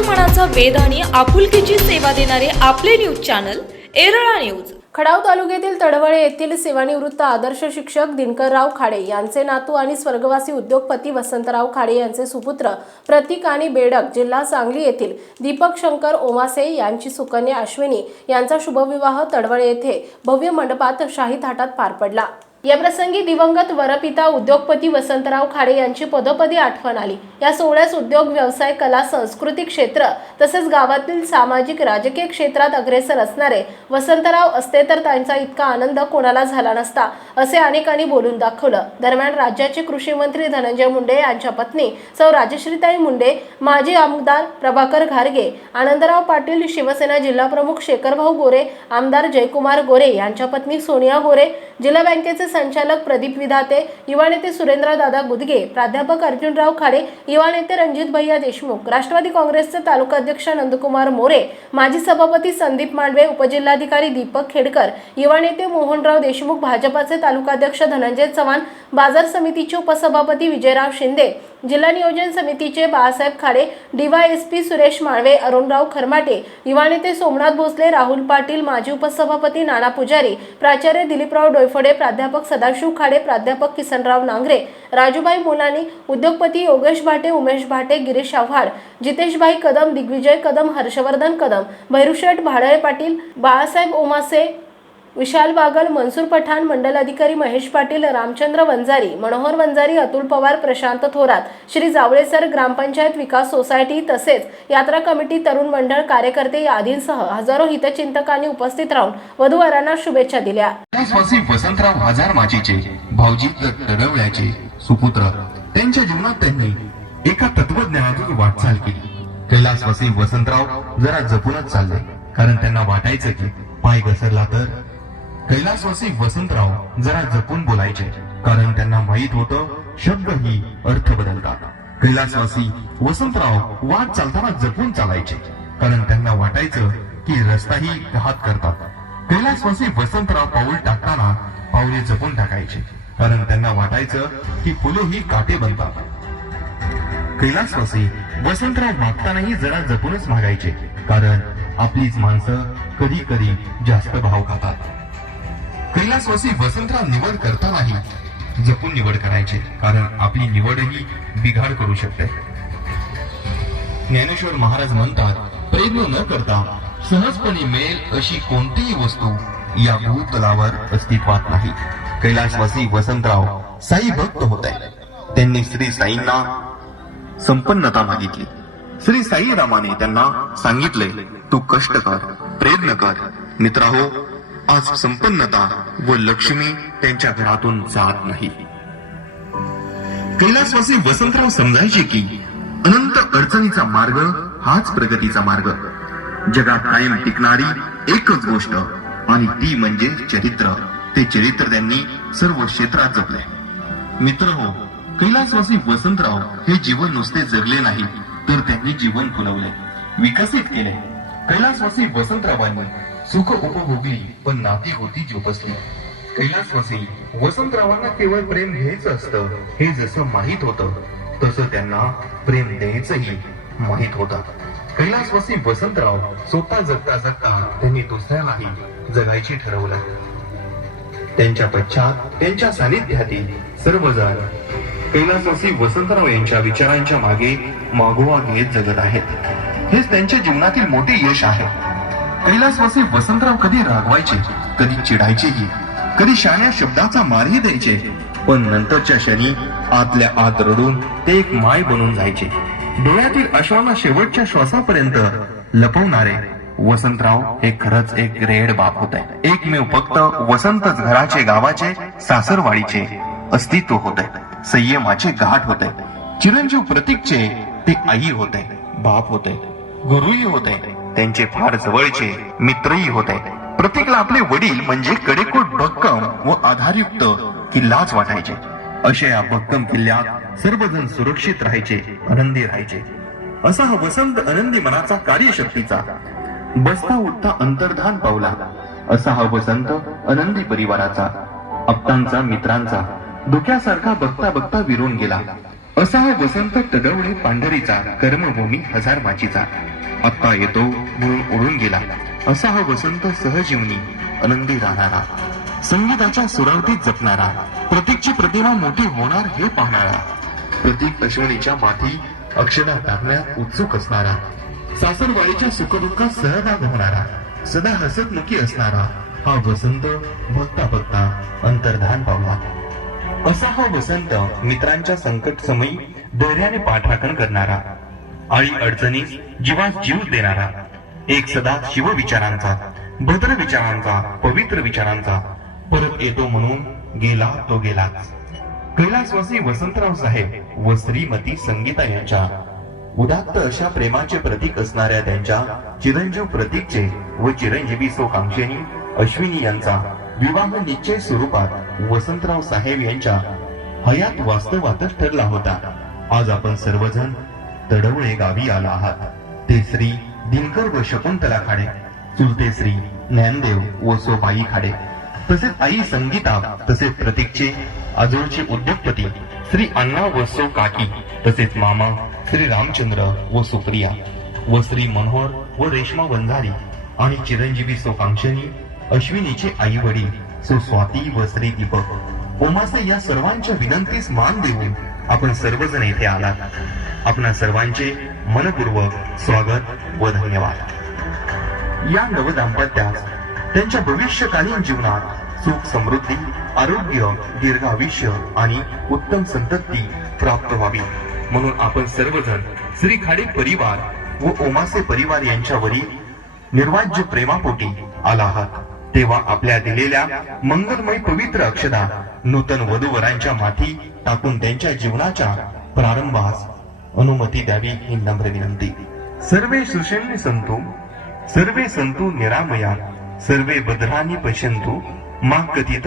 मनाचा वेद आणि आपुलकीची सेवा देणारे आपले news channel Yerala news. Khatav तालुक्यातील तडवळे येथील सेवानिवृत्त आदर्श शिक्षक दिनकरराव खाडे यांचे नातू आणि स्वर्गवासी उद्योगपती वसंतराव खाडे यांचे सुपुत्र प्रतीक आणि बेडक जिल्हा सांगली येथील दीपक शंकर ओमासे यांची सुकन्या अश्विनी यांचा शुभविवाह तडवळे येथे भव्य मंडपात शाही थाटात पार पडला. या प्रसंगी दिवंगत वरपिता उद्योगपती वसंतराव खाडे यांची पदोपदी आठवण आली. या सोहळ्यास उद्योग व्यवसाय कला सांस्कृतिक क्षेत्र तसेच गावातील सामाजिक राजकीय क्षेत्रात अग्रेसर असणारे वसंतराव असते तर त्यांचा इतका आनंद कोणाला झाला नसता असे अनेकांनी बोलून दाखवलं. दरम्यान राज्याचे कृषी मंत्री धनंजय मुंडे यांच्या पत्नी सौ. राजश्रीताई मुंडे माजी आमदार प्रभाकर घारगे आनंदराव पाटील शिवसेना जिल्हाप्रमुख शेखरभाऊ गोरे आमदार जयकुमार गोरे यांच्या पत्नी सोनिया गोरे जिल्हा बँकेचे संचालक प्रदीप विधाते युवा नेते सुरेंद्रदादा गुदगे प्राध्यापक अर्जुनराव खाडे युवा नेते रणजित भैया देशमुख राष्ट्रवादी काँग्रेसचे तालुका अध्यक्ष नंदकुमार मोरे माजी सभापती संदीप मांडवे उपजिल्हाधिकारी दीपक खेडकर युवा नेते मोहनराव देशमुख भाजपाचे तालुकाध्यक्ष धनंजय चव्हाण बाजार समितीचे उपसभापती विजयराव शिंदे जिल्हा नियोजन समितीचे बाळासाहेब खाडे डीवायएसपी सुरेश माळवे अरुणराव खरमाटे युवा नेते सोमनाथ भोसले राहुल पाटील माजी उपसभापती नाना पुजारी प्राचार्य दिलीपराव डोयफोडे प्राध्यापक सदाशिव खाडे प्राध्यापक किसनराव नांगरे राजूबाई मोलानी उद्योगपती योगेश भाटे उमेश भाटे गिरीश आव्हाड जितेशभाई कदम दिग्विजय कदम हर्षवर्धन कदम भैरुशेठ भाडळे पाटील बाळासाहेब ओमासे विशाल बागल मनसूर पठाण मंडलाधिकारी महेश पाटील रामचंद्र वंजारी मनोहर वंजारी अतुल पवार प्रशांत थोरात श्री जावळेसर ग्रामपंचायत विकास सोसायटी तसेच यात्रा कमिटी तरुण मंडळ कार्यकर्ते आदींसह हजारो हितचिंतकांनी उपस्थित राहून वधूवरांना शुभेच्छा दिल्या. वसंतराव हजार माचीचे भाऊजी तडवळ्याचे सुपुत्र. त्यांच्या जीवनात त्यांनी एका तत्वज्ञानातून वाटचाल केली. कैलासवासी वसंतराव जरा जपूनच चालले कारण त्यांना वाटायचं की पाय घसरला तर कैलासवासी वसंतराव जरा जपून बोलायचे कारण त्यांना माहीत होतं शब्द ही अर्थ बदलतात. कैलासवासी वसंतराव वाट चालताना जपून चालायचे कारण त्यांना वाटायचं की रस्ताही घात करतात. कैलासवासी वसंतराव पाऊल टाकताना पाऊले जपून टाकायचे कारण त्यांना वाटायचं की फुलं ही काटे बनतात. कैलासवासी वसंतराव मागतानाही जरा जपूनच मागायचे कारण आपलीच माणसं कधी कधी जास्त भाव खातात. कैलासवासी वसंतराव निवड करतानाही जपून निवड करायचे. कारण आपली निवडही बिघाड करू शकते. ज्ञानेश्वर महाराज म्हणतात प्रयत्न न करता सहजपणे मिळेल अशी कोणतीही वस्तू या भूतलावर अस्तित्वात नाही. कैलासवासी वसंतराव साई भक्त होते. त्यांनी श्री साईंना संपन्नता मागितली. श्री साई रामाने त्यांना सांगितले तू कष्ट कर प्रयत्न कर. मित्राहो आज संपन्नता व लक्ष्मी त्यांच्या घरातून जात नाही. कैलासवासी वसंतराव समजायचे की अनंत अडचणीचा मार्ग हाच प्रगतीचा मार्ग. जगात कायम टिकणारी एकच गोष्ट आणि ती म्हणजे चरित्र. ते चरित्र त्यांनी सर्व क्षेत्रात जपले. मित्र हो कैलासवासी वसंतराव हे जीवन नुसते जगले नाही तर त्यांनी जीवन फुलवले विकसित केले. कैलासवासी वसंतरावांनी सुख उपभोगली पण नाती होती जोपसली कैलासवासी वसंतरावांना केवळ प्रेम घ्यायचं असतं हे जसं माहीत होतं तसं त्यांना प्रेम द्यायचंही माहीत होतं. कैलासवासी वसंतराव स्वतः जगता जगता त्यांनी दुसऱ्यालाही जगायची ठरवलं. त्यांच्या पश्चात त्यांच्या सानिध्यातील सर्वजण कैलासवासी वसंतराव यांच्या विचारांच्या मागे मागोवा घेत जगत आहेत. हेच त्यांच्या जीवनातील मोठे यश आहे. कैलासवासी वसंतराव कधी रागवायचे कधी चिडायचेही कधी शाण्या शब्दाचा मारही द्यायचे पण नंतरच्या क्षणी आतल्या आत रडून ते एक माय बनून जायचे. डोळ्यातील अश्वाला शेवटच्या श्वासापर्यंत लपवणारे वसंतराव हे खरंच एक ग्रेड बाप होते. एकमेव फक्त वसंतच घराचे गावाचे सासरवाडीचे अस्तित्व होते. संयमाचे घाट होते. चिरंजीव प्रतीकचे ते आई होते बाप होते गुरुही होते. त्यांचे फार जवळचे मित्रही होते. प्रत्येकाला आपले वडील म्हणजे कडेकोट भक्कम व आधारयुक्त किल्लाच वाटायचे. अशा या भक्कम किल्ल्यात सर्वजण सुरक्षित राहायचे आनंदी राहायचे. असा हा वसंत आनंदी मनाचा कार्यशक्तीचा बसता उठता अंतर्धान पावला. असा हा वसंत आनंदी परिवाराचा आप्तांचा मित्रांचा धुक्यासारखा बघता बघता विरून गेला. असा हा वसंत तडवळे पांढरीचा कर्मभूमी हजार माचीचा आत्ता येतो म्हणून ओढून गेला. असा हा वसंत सहजीवनी आनंदी राहणारा. संगीताच्या सुरावतीत जपणारा. प्रतीकची प्रतिमा मोठी होणार हे पाहणारा. प्रतीक अश्वनीच्या माथी अक्षरा टाकण्यात उत्सुक असणारा. सासरवाडीच्या सुखदुःखात सहभाग होणारा. सदा हसतमुखी असणारा. हा वसंत बघता बघता अंतर्धान पावला. असा हा वसंत मित्रांच्या संकट समयी धैर्याने पाठराखण करणारा अळी अडचणीस जीवास जीव देणारा एक सदा शिव विचारांचा भद्र विचारांचा पवित्र विचारांचा परत येतो म्हणून गेला तो गेलाच. कैलासवासी वसंतराव साहेब व श्रीमती संगीता यांच्या उदात्त अशा प्रेमाचे प्रतीक असणाऱ्या त्यांच्या चिरंजीव प्रतीकचे व चिरंजीवी सो कांक्षेनी अश्विनी यांचा विवाह निश्चय स्वरूपात वसंतराव साहेब यांच्या हयात वास्तवातच ठरला होता. आज आपण सर्वजण तडवळे गावी आला आहात. ते श्री दिनकर व शकुंतला खाडे चुलते श्री ज्ञानदेव व सोबाई खाडे तसेच आई संगीता तसेच प्रतीकचे आजोळचे उद्योगपती श्री अण्णा व सो काकी तसेच मामा श्री रामचंद्र व सुप्रिया व श्री मनोहर व रेश्मा वंजारी आणि चिरंजीवी सोकांक्षणी अश्विनीचे आई वडील सुस्वाती व श्री दीपक ओमासे या सर्वांच्या विनंतीस मान देऊन आपण सर्वजण येथे आलात. आपणा सर्वांचे मनपूर्वक स्वागत व धन्यवाद. या नवदाम्पत्यास त्यांच्या भविष्यकालीन जीवनात सुख समृद्धी आरोग्य दीर्घ आयुष्य आणि उत्तम संतती प्राप्त व्हावी. म्हणून आपण सर्वजण श्री खाडे परिवार व ओमासे परिवार यांच्यावरील निर्वाज्य प्रेमापोटी आला आहात तेव्हा आपल्या दिलेल्या मंगलमय पवित्र अक्षदा नूतन वधूवरांच्या माथी टाकून त्यांच्या जीवनाच्या प्रारंभास अनुमती द्यावी ही नम्र विनंती. सर्वे सुशेल्य संतो सर्वे संतू निरामया सर्वे बद्रानी पश्यंतु मा कथित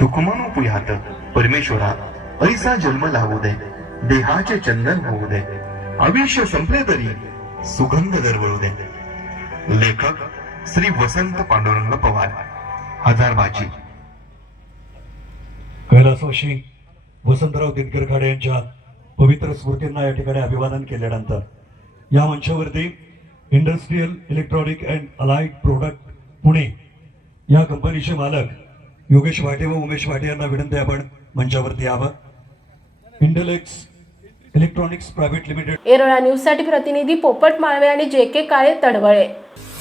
तुकमनो पुयात परमेश्वरा ऐसा जन्म लावू दे देहाचे चंदन होऊ दे आयुष्य संपले तरी सुगंध दरवळू दे. लेखक श्री वसंत पांडुरंग पवार. हजारबाजी कैलासवाशी वसंतराव दिनकर खाडे यांच्या पवित्र स्मृतींना या ठिकाणी अभिवादन केल्यानंतर या मंचावरती industrial electronic and allied product Pune या कंपनीचे मालक योगेश वाटे व उमेश वाटे यांना विनंती आपण मंचावरती यावं. Indlex electronics private limited Yerala न्यूजसाठी प्रतिनिधी पोपट माळवे आणि जे के काळे तडवळे.